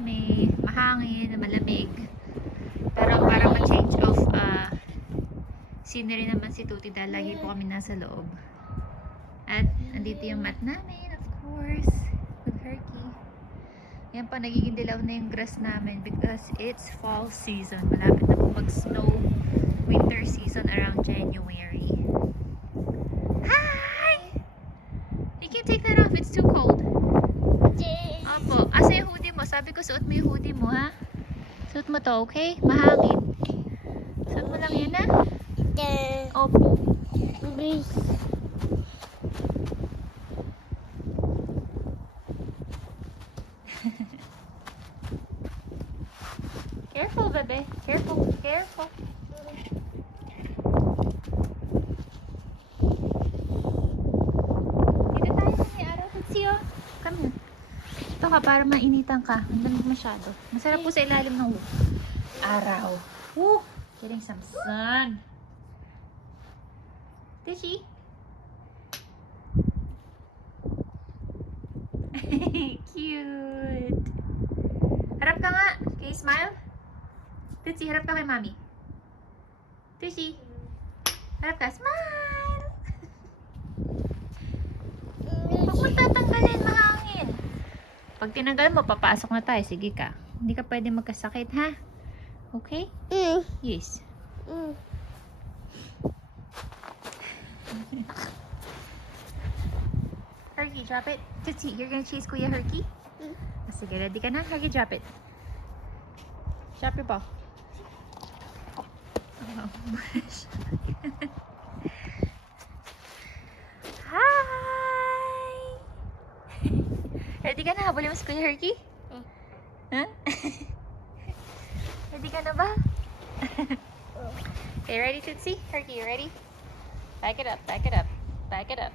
kami. Mahangin, malamig. Pero para ma-change of scenery naman si Tuti dahil lagi po kami nasa loob. At andito yung mat namin, of course, with Herky. Yan pa, nagiging dilaw na yung grass namin because it's fall season. Malapit na po mag-snow winter season around January. Hi! You can take that off, it's too cold. Opo, asa yung hoodie mo? Sabi ko suot mo yung hoodie mo, ha? Suot mo to, okay? Mahangin. Suot mo lang yan, ha? Opo. Careful, bebe. Careful, careful. Dito tayo may araw. Siyo. Come here. Ito ka para mainitan ka. Ang lamig masyado. Masarap po sa ilalim ng araw. Woo! Getting some sun. Tishy. Cute. Harap ka nga. Okay, smile. Tishy, harap ka kay mami. Tishy. Harap ka. Smile! Huwag mo tatanggalin, mahangin. Pag tinanggal mo, papasok na tayo. Sige ka. Hindi ka pwede magkasakit, ha? Okay? Yes. Herky, drop it. Tootsie, you're gonna chase Kuya Herky? Sige, ready ka na? Herky, drop it. Drop your ball. Oh. Hi! Ready ka na? Habulin mo si Kuya Herky? Huh? Ready ka na ba? Okay, ready, Tootsie? Herky, you ready? Back it up, back it up, back it up.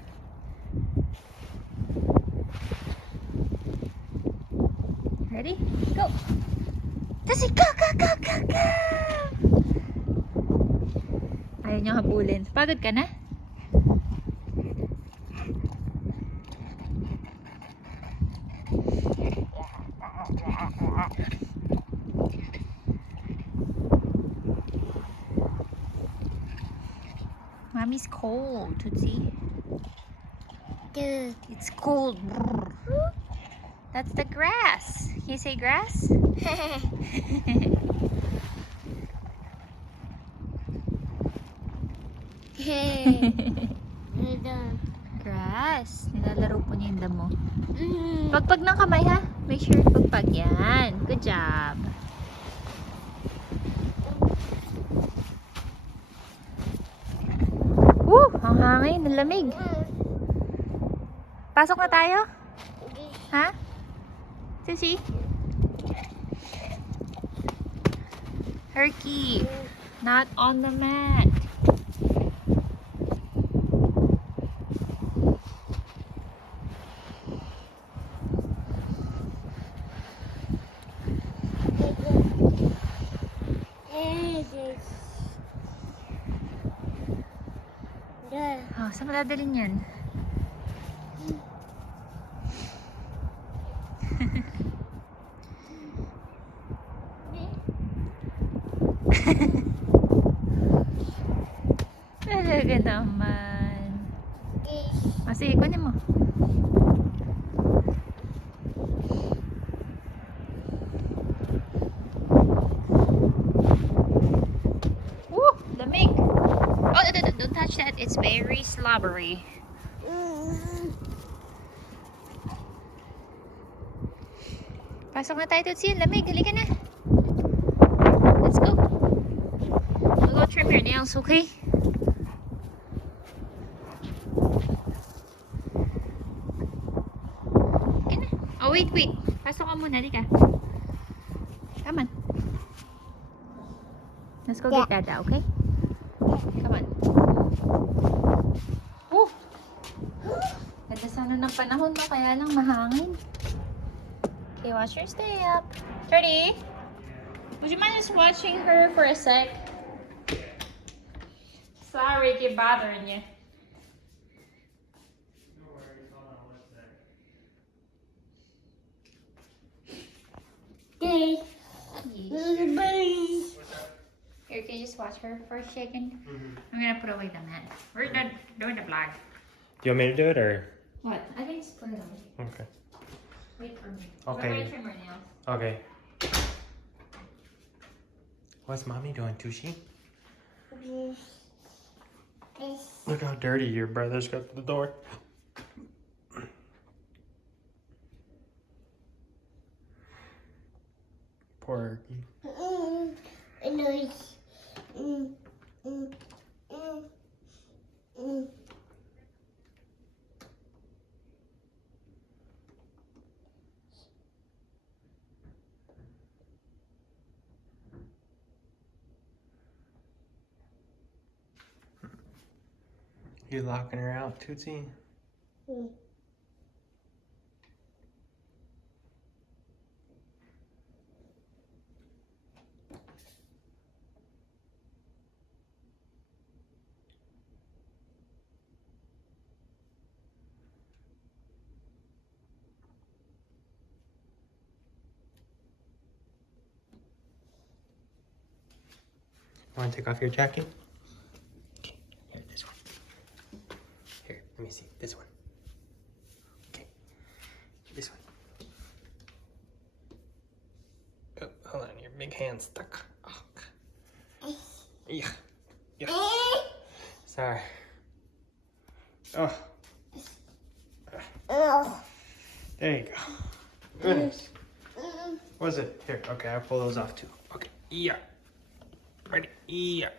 Ready? Go! Tootsie, go, go, go, go, go! Ayaw niyang habulin. Pagod ka na? Mommy's cold, Tootsie. It's cold. That's the grass. Can you say grass? Grass. Nilalaro po niya yung damo. Pagpag ng kamay, ha? Make sure pagpag yan. Good job. Woo! Ang hangin. Ang lamig. Pasok na tayo? Ha? Sushi? Herky. Not on the mat. Oh, saan mo dadalhin yan? Talaga naman. Sige, kunin mo. Woo! Lamig! Oh, don't touch that. It's very slobbery. Pasok na tayo, Tootsie. Lamig. Halika na. Let's go. We'll go trim your nails, okay? Okay na. Oh, wait. Pasok ka muna. Halika. Come on. Let's go get Dada, okay? Come on. Oh! Ganda sana ng panahon mo, kaya lang mahangin. Okay, watch your step. Ready? Would you mind just watching her for a sec? Sorry, keep bothering you. No worries, hold on one sec. dishwasher for a second. I'm gonna put away the mat. We're not doing the vlog. Do you want me to do it or? What? I can just put it away. Okay. Wait for me. Okay. We're gonna trim our nails. Okay. What's mommy doing, Tushi? Look how dirty your brother's got the door. Poor You locking her out, Tootsie? Want to take off your jacket? Okay, here, this one. Here, let me see, this one. Okay, this one. Oh, hold on, your big hand's stuck. Oh. Yeah, yeah. Sorry. Oh. There you go. Goodness. What is it? Here, okay, I'll pull those off too. Okay, yeah. Ready? Yeah.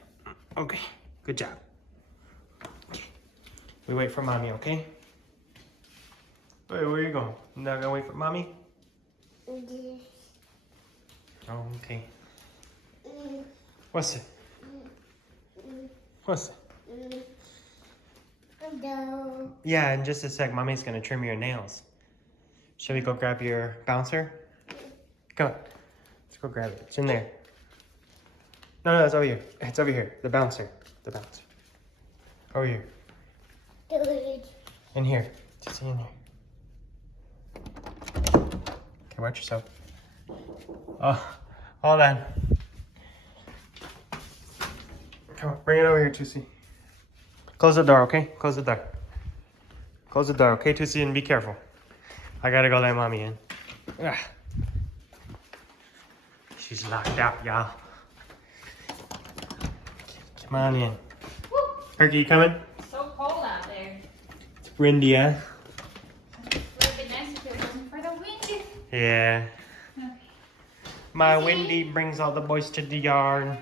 Okay, good job. Okay. We wait for mommy, okay? Wait, where are you going? You not gonna wait for mommy? Oh, okay. What's it? What's it? No. Yeah, in just a sec, mommy's gonna trim your nails. Shall we go grab your bouncer? Come on. Let's go grab it. It's in there. No, it's over here. It's over here. The bouncer. The bouncer. Over here. In here. Just in here. Okay, watch yourself. Oh, hold on. Come on, bring it over here, Tusi. Close the door, okay? Close the door. Close the door, okay, Tusi, and be careful. I gotta go let mommy in. Ah. She's locked out, y'all. Come on in. Herky, you coming? It's so cold out there. It's windy, huh? It would have been nice if it wasn't for the wind. Yeah. Okay. My Windy brings all the boys to the yard.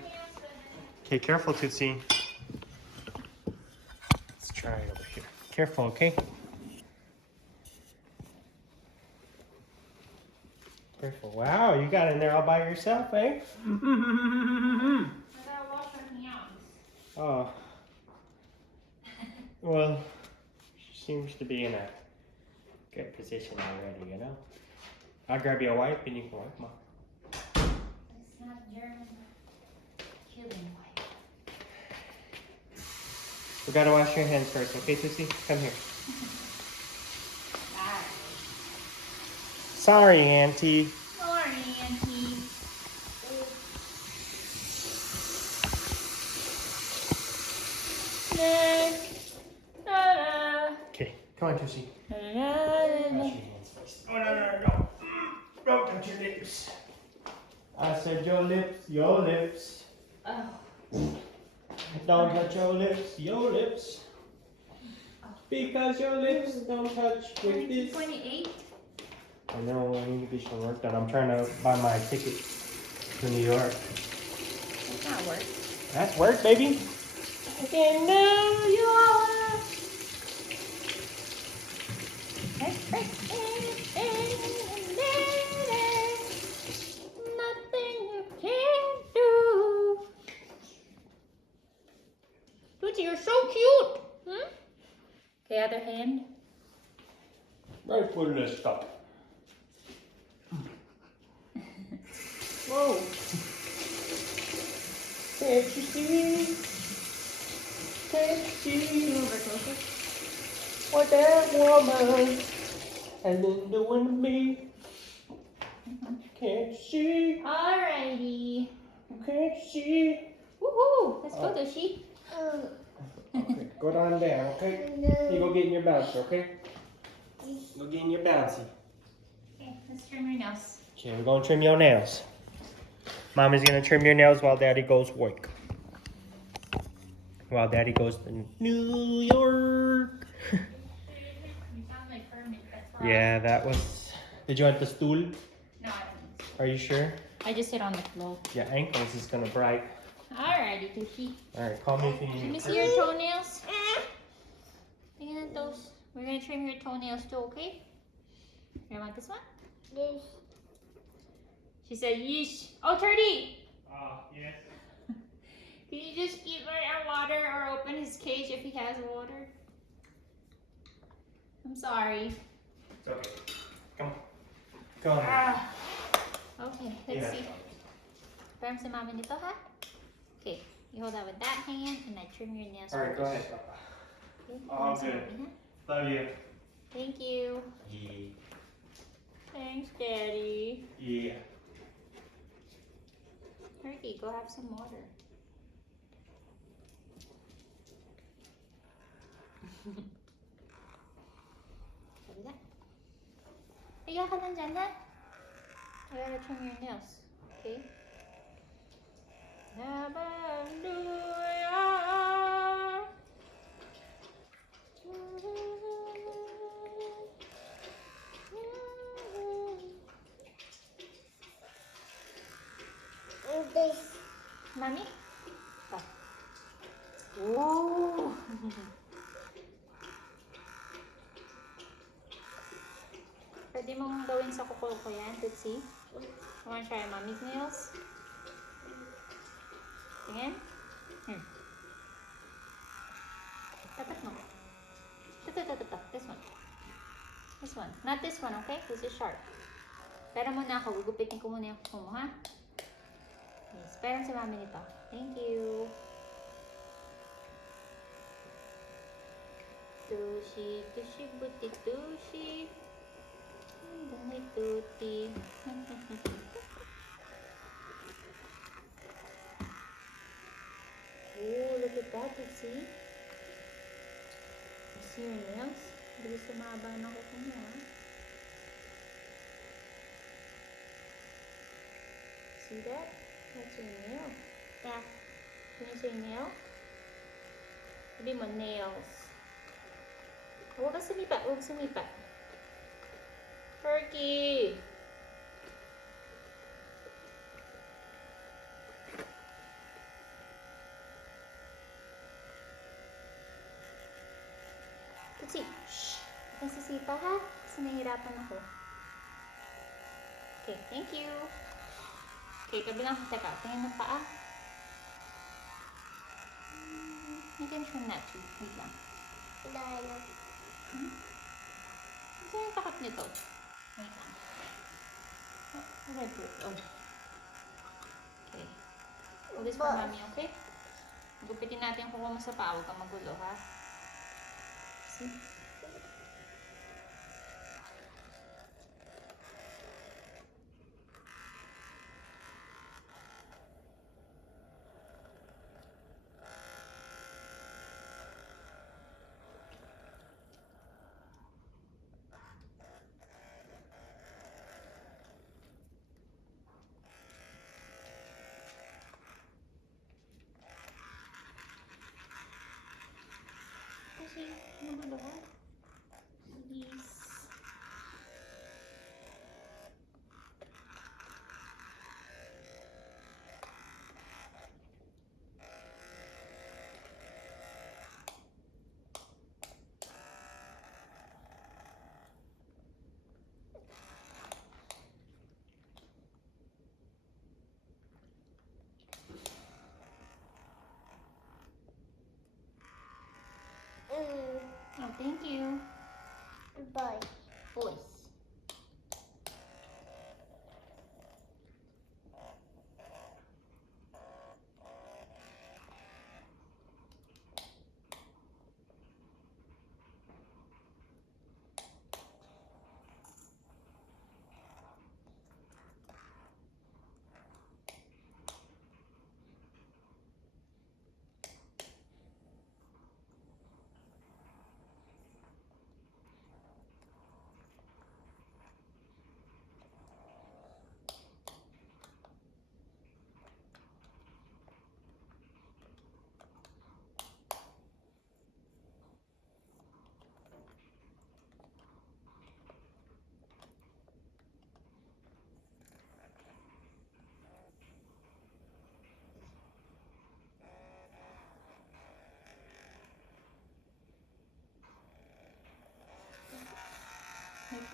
Okay, careful, Tootsie. Let's try it over here. Careful, okay? Careful. Wow, you got in there all by yourself, eh? I gotta wash my hands. Oh. Well, she seems to be in a good position already, you know? I'll grab you a wipe and you can wipe mom. It's not German killing wipe. We gotta wash your hands first, okay, Tootsie? Come here. Bye. Sorry, Auntie. Sorry, Auntie. Okay, come on, Tootsie. Wash your hands first. Oh, no. Don't touch your lips. I said your lips, your lips. Oh. Don't touch your lips. Because your lips don't touch with this. 28. I know, I need to get some work done. I'm trying to buy my ticket to New York. That's not work. That's work, baby. In New York. Nothing you can't do. Lucy, you're so cute. Hmm? The other hand. Right foot in this stuff. Whoa. Can't you see? Can't you see? Move her closer. What that woman has been doing to me? Can't you see? Alrighty. Can't you see? Woohoo! Let's go, Oh. Doshi. Okay, go down there, okay? You go get in your bouncy, okay? Go get in your bouncy. Okay, let's trim your nails. Okay, we're gonna trim your nails. Mommy's gonna trim your nails while Daddy goes work. While Daddy goes to New York. You sound like Kermit. That's wrong. Yeah, that was. Did you want the stool? No, I don't. Are you sure? I just sit on the floor. Your ankles is gonna break. Alrighty, Doshi. Alright, call me if you Let need me a see your toenails. Tingnan at those. We're gonna trim your toenails too, okay? You want this one? This. She said, yeesh. Oh, Turdy! Yes. Can you just keep our water or open his cage if he has water? I'm sorry. It's okay. Come on. Go on. Ah. Okay, let's Yeah. see. Parang si mami nito, ha? Okay, you hold that with that hand and I trim your nails. Alright, go first. ahead, Papa. Okay, All parang si good. mami, ha? Love you. Thank you. Yeah. Thanks, Daddy. Yeah. Turkey, go have some water. Sabi na. Higa ka lang dyan, ha? I gotta trim your nails. Okay? Hallelujah. This. Mami? Oh. Ooh. Pwede mong gawin sa kuko ko yan, Tootsie. I wanna try mommy's nails. Tingin. Tatat mo. Tatat. This one. This one. Not this one, okay? This is sharp. Pero muna ako. Gugupitin ko muna yung kuko mo, ha? Yes. Pero si mami nito. Thank you. Tushi, buti, tushi. Ang dami tuti. Oh, look at that. You see? You see your nails? Bilis sumaba ng kuko mo, ha? See that? That's your nail. Yeah. Can you say nail? Sabi mo, nails. Huwag ka sumipa. Huwag sumipa. Turkey! Tutsi! Shh! Huwag kang sisipa, ha? Kasi nahihirapan ako. Okay, thank you. Okay, kabilang. Teka, tingin ng paa. You can trim that too. Wait lang. Dahil. Saan yung takot nito? Wait lang. What did I put? Oh. Okay. Hold this for mommy, okay? Gupitin natin yung kuko mo sa paa. Huwag kang magulo, ha? See? Kasi, magulo, ha? Please. Oh, thank you. But.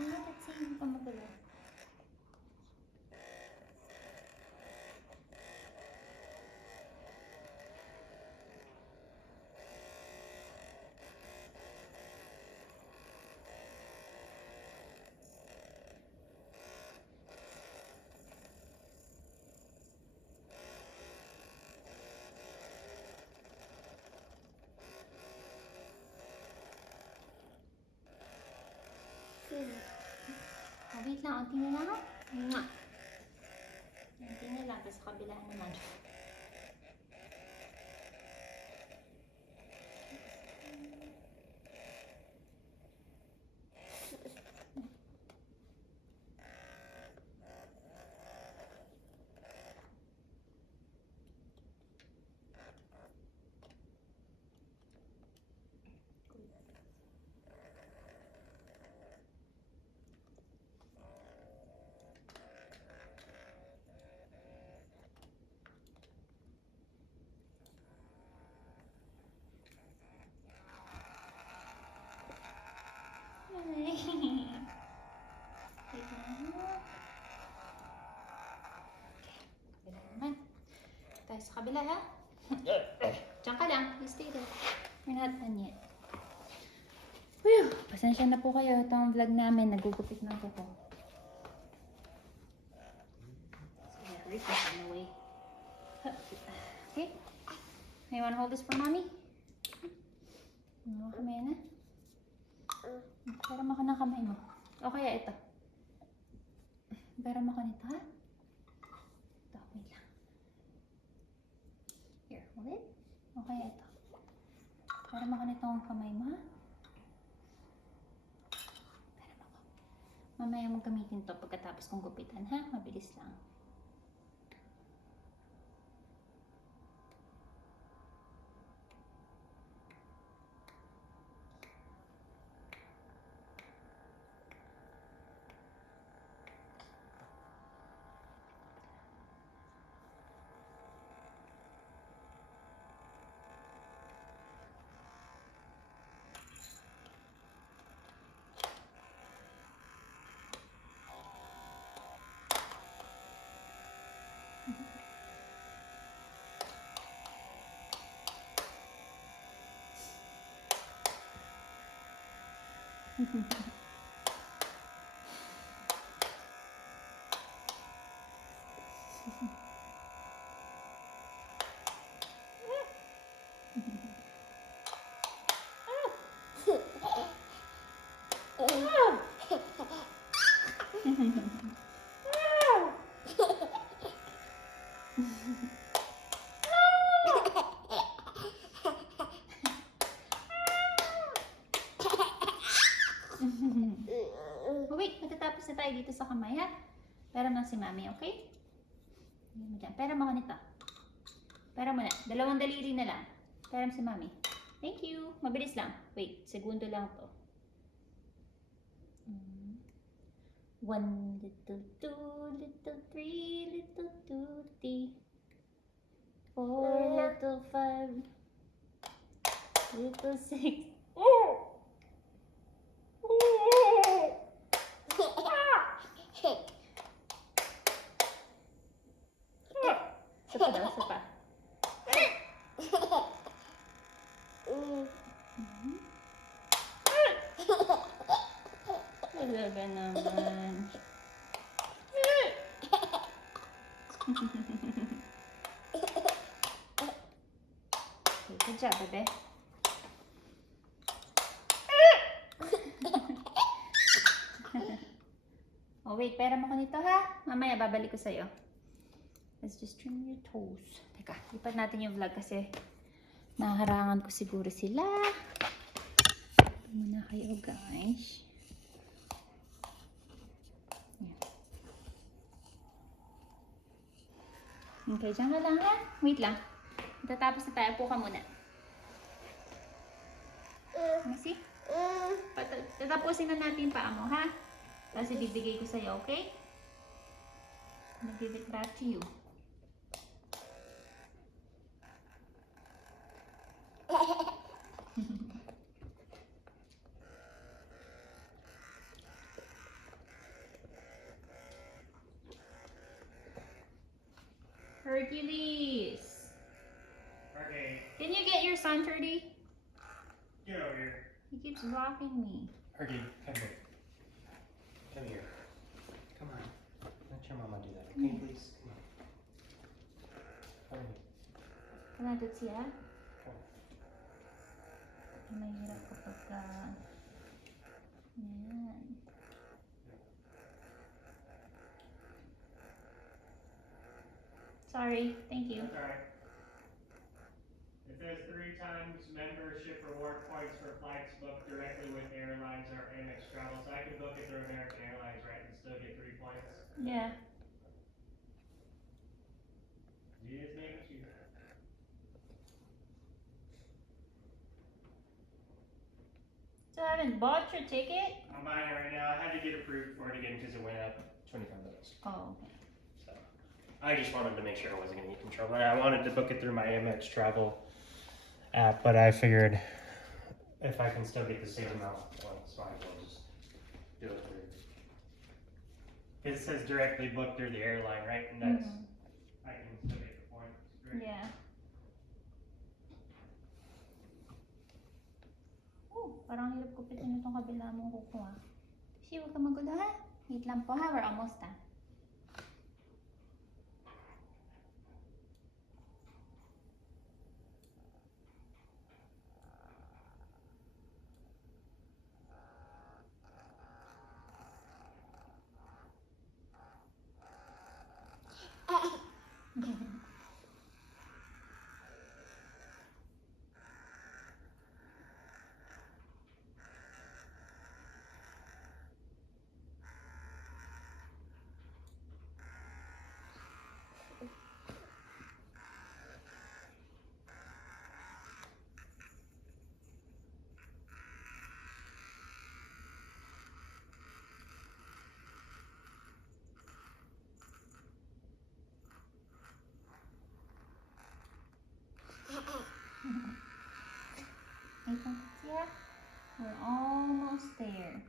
Let's see, hindi pa magulo. Oh, wait lang, unti na lang ha. Mwah! Unti na lang, tapos kabila naman. Wait lang. Kabila naman. Tayo sa kabila ha. Diyan ka lang. You stay there. We're not done yet. Whew! Pasensya na po kayo. Ito ang vlog namin. Nagugupit na ako. So, yeah, Rick is on the way. Okay? You wanna hold this for mommy? Kamay na. Pero mo ko ng kamay mo. O kaya ito. Pero mo ko nito ha? Ito, wait lang. Here, hold it. O kaya ito. Pero mo ko nito ang kamay mo ha? Pero mo ko. Mamaya mong gamitin to pagkatapos kong gupitan ha? Mabilis lang. Oh, wait, matatapos na tayo dito sa kamay ha. Pera mo si mami, okay? Pera mo ka nito. Pera mo na. 2 daliri na lang. Pera mo si mami. Thank you. Mabilis lang. Wait, segundo lang to. 1 little 2 little 3 little 2 3 4 little 5 little 6. Isa pa daw, isa pa. Talaga naman. Good job, bebe. Oh, wait. Pera mo ko nito, ha? Mamaya, babalik ko sa'yo. Let's just trim your toes. Teka, lipat natin yung vlog kasi naharangan ko siguro sila. Muna kayo, guys. Okay, dyan ka lang, ha? Wait lang. Tatapos na tayo. Po ka muna. See? Tatapusin na natin pa mo, ha? Tapos ibibigay ko sa'yo, okay? I'll give it back to you. Hercules. Okay, Can you get your son, Ferdy? get over here. He keeps blocking me. Herky, come here. Come here. Come on. Let your mama do that, okay, please? Come on. Come here. Kanatot siya? Come. Mahirap kapag yan. Sorry, thank you. That's alright. It says 3 times membership reward points for flights booked directly with airlines or Amex Travel. So I can book it through American Airlines, right, and still get 3 points. Yeah. Just making sure. So I haven't bought your ticket? I'm buying it right now. I had to get approved for it again because it went up $25. Oh, okay. So I just wanted to make sure I wasn't gonna get in trouble. And I wanted to book it through my Amex Travel app, but I figured if I can still get the same amount of points, so I will just do it through. It says directly booked through the airline, right? And that's I can still get the points. Great. Yeah. Oh, parang hirap kupitin itong kabila mong kuko ha. Kasi huwag ka magulo ha. Wait lang po ha, we're almost done. Wait lang, Tia. We're almost there.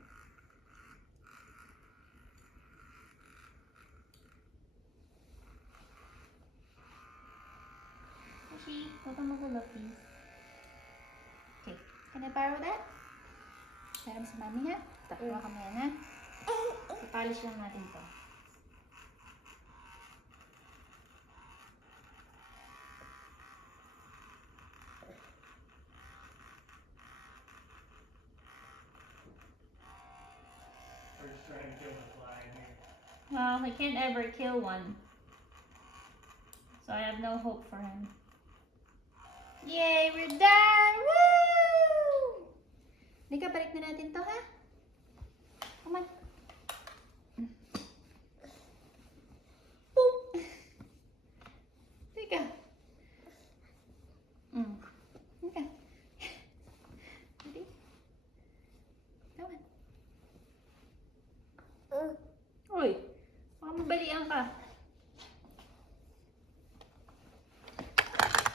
Sushi, huwag kang magulo, please. Okay, can I borrow that? Para sa mami ha? Takwa kami yan ha? I-polish lang natin to. We're just trying to kill the fly in here. Well, I can't ever kill one. So I have no hope for him. Yay, we're done! Woo! Lika, balik na natin to, ha? Come on. Boop! Lika. Lika. Ready? Come on. Uy, baka mabalian ka.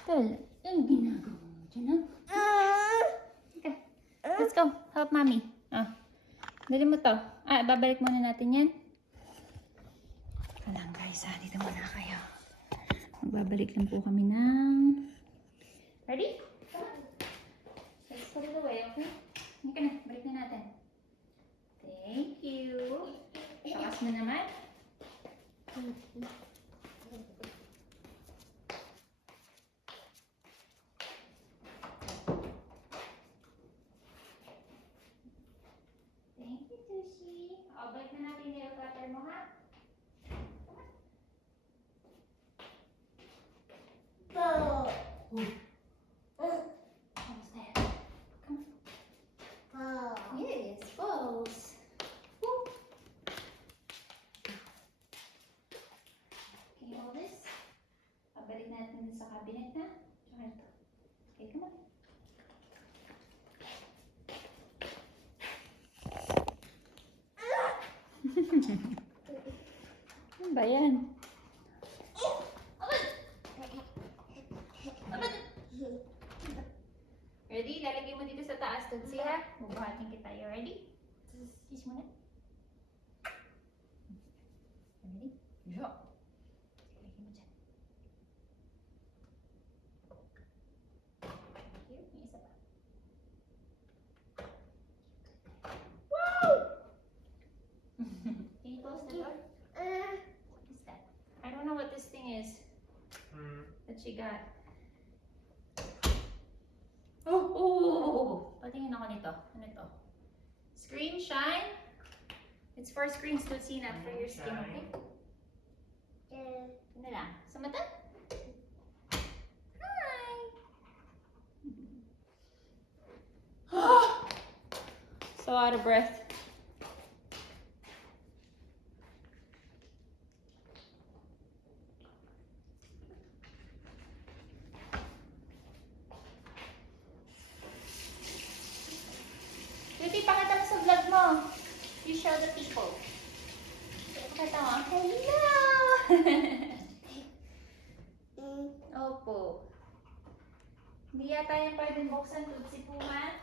Tol, ang ginagawa mo dyan, ha? Okay, let's go. Help mommy. Dali mo to. Babalik muna natin yan. Alam guys, dito muna kayo. Magbabalik lang po kami ng... Ready? Let's put it away, okay? Hindi na, balik na natin. Thank you. Takas mo naman. Thank you, Sushi. Balik na natin yung cutter mo, ha? Almost there. Come on. Yes, balls. Woo. Can you hold this? Pabalik natin sa cabinet na. Tsaka ito. Okay, come on. Ano ba yan? Ready? Lalagay mo dito sa taas, Tutsi, ha? Bubuhatin kita. You ready? Kiss muna. Ready? Drop. Lalagay mo dyan. got? Oh! Patingin ako nito. Ano ito? Screen Shine? It's for screens to see, not for your skin, okay? Ano lang? Sa mata? Hi! So out of breath. Beauty, pakita mo sa vlog mo. You show the people. Pakita mo. Hello! Opo. Hindi yata yung pwedeng buksan, Tutsi Puma.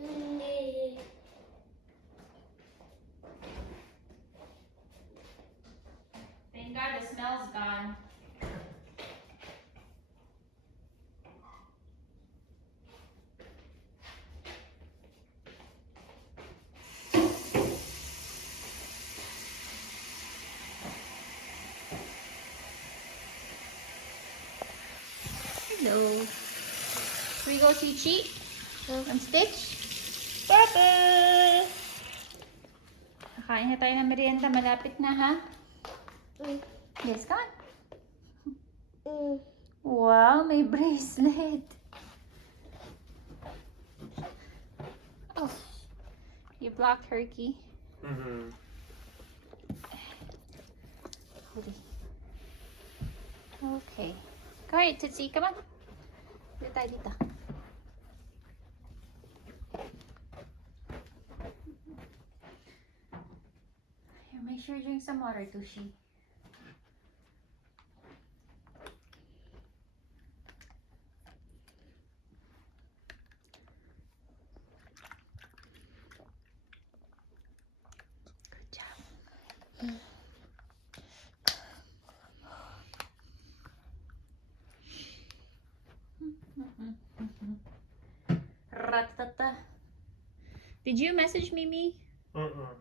Hindi. Thank God the smell's gone. Hello. Should we go see Chi and Stitch? Papa! Kakain na tayo ng merienda. Malapit na, ha? Yes, come on. Wow, may bracelet. Oh, you blocked Herky. Mm-hmm. Holy. Okay. Go ahead, Tootsie. Come on. Dito tayo dito. Here, make sure you drink some water, Tushi. Good job. Ratata. Did you message Mimi? Mm-mm.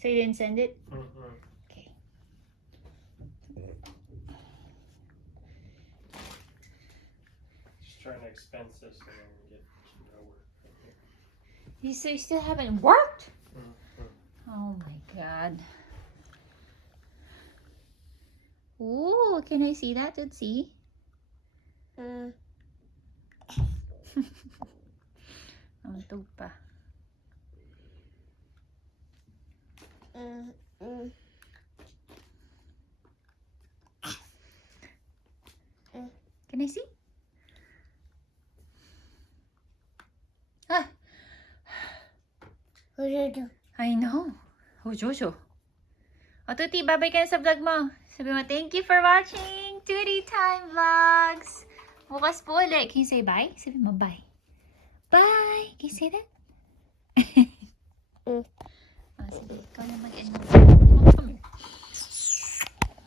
So you didn't send it? Mm-mm. Okay. Just trying to expense this and then get nowhere from here. You still haven't worked? Mm-hmm. Oh my god. Ooh, can I see that? Let's see. Ang tupa. Can I see? Ah, I know. Oh, Jojo. O, Tuti, babay ka na sa vlog mo. Sabi mo, thank you for watching Tuti Time Vlogs. Bukas po ulit. Can you say bye? Sabi mo, bye. Bye! Can you say that? Oh, sige, ikaw na mag-end mo.